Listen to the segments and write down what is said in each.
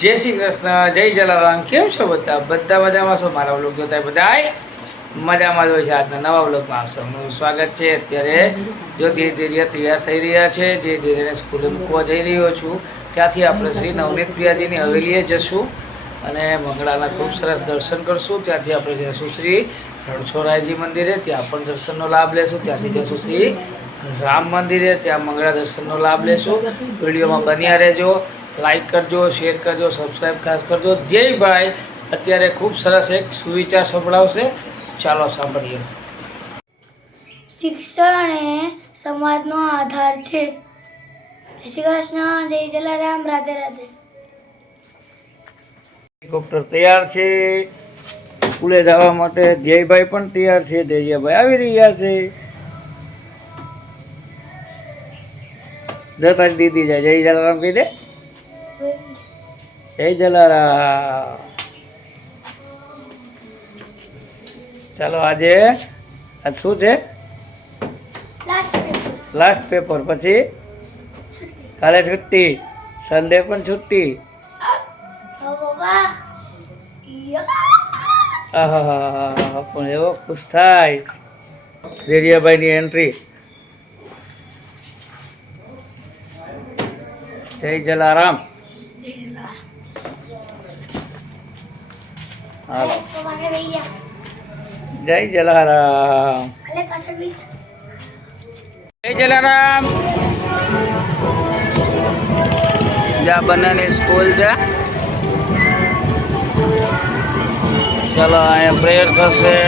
જય શ્રી કૃષ્ણ, જય જલારામ. કેમ છો બધા? બધા મજામાં છો? મારા વ્લોગ જોતા બધા મજામાં જ હોય છે. આજના નવા વ્લોગમાં આપ સૌનું સ્વાગત છે. અત્યારે જો ધીરે ધીરે તૈયાર થઈ રહ્યા છે. ધીરે ધીરે સ્કૂલે મૂકવા જઈ રહ્યો છું. ત્યાંથી આપણે શ્રી નવનીત પ્રિયાજીની હવેલીએ જશું અને મંગળાના ખૂબ સરસ દર્શન કરશું. ત્યાંથી આપણે જઈશું શ્રી રણછોડરાયજી મંદિરે, ત્યાં પણ દર્શનનો લાભ લેશું. ત્યાંથી જઈશું શ્રી રામ મંદિરે, ત્યાં મંગળા દર્શનનો લાભ લેશું. વિડીયોમાં બન્યા રહેજો. લાઈક કરજો, શેર કરજો, સબસ્ક્રાઈબ ખાસ કરજો. જય ભાઈ અત્યારે ખૂબ સરસ એક સુવિચાર સંભળાવશે, ચાલો સાંભળીએ. શિક્ષણ એ સમાજનો આધાર છે. જય શ્રી કૃષ્ણ, જય જલારામ, રાધે રાધે. હેલિકોપ્ટર તૈયાર છે સ્કૂલે જવા માટે. જયભાઈ પણ તૈયાર છે. જયભાઈ આવી રહ્યા છે. જતા દીદી જાય. જય જલારામ કહી દે. જય જલારામ. ચાલો આજે શું છે? Last paper. પછી કાલે છુટ્ટી, સન્ડે પણ છુટ્ટી. પણ એવો ખુશ થાય. દેરિયાભાઈની એન્ટ્રી. જય જલારામ. હાલો, જય જલારામ. જય જલારામ. જ્યાં બંનેની સ્કૂલ છે. ચાલો અહીંયા પ્રેયર થશે.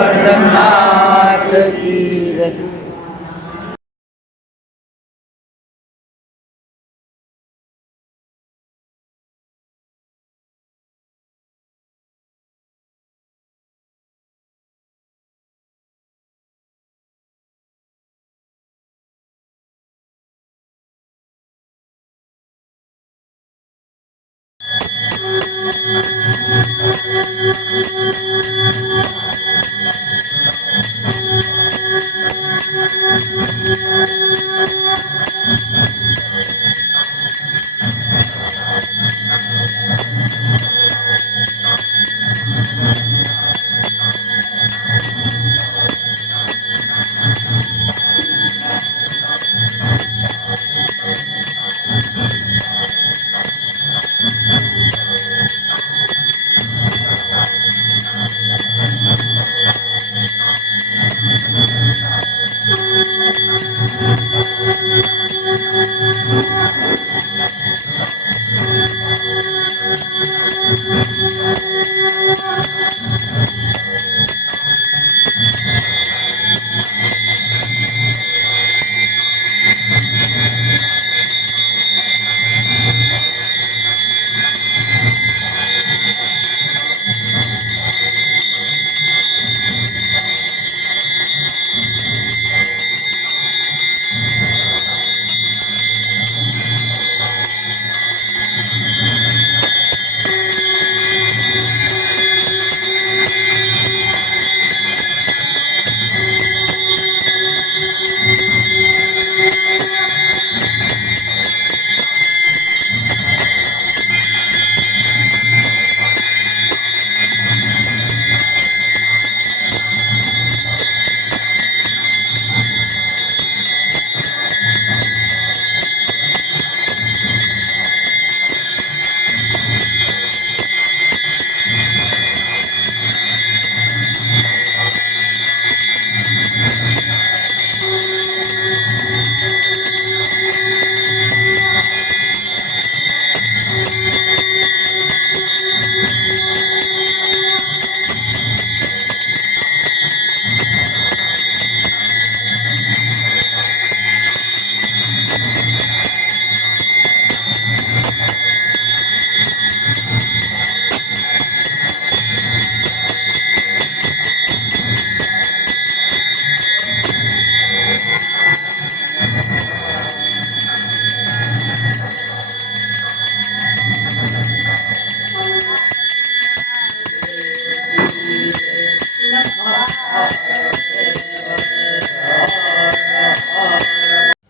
गोवर्धननाथ की जय.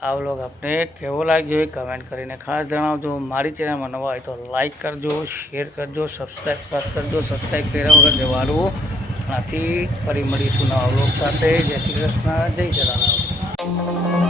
આ વ્લોગ આપને કેવો લાગ્યો એ કમેન્ટ કરીને ખાસ જણાવજો. મારી ચેનલમાં નવા હોય તો લાઈક કરજો, શેર કરજો, સબસ્ક્રાઈબ ખાસ કરજો. સબસ્ક્રાઈબ કર્યા વગર જવાનું નથી. ફરી મળીશું નવા વ્લોગ સાથે. જય શ્રી કૃષ્ણ, જય જલારામ.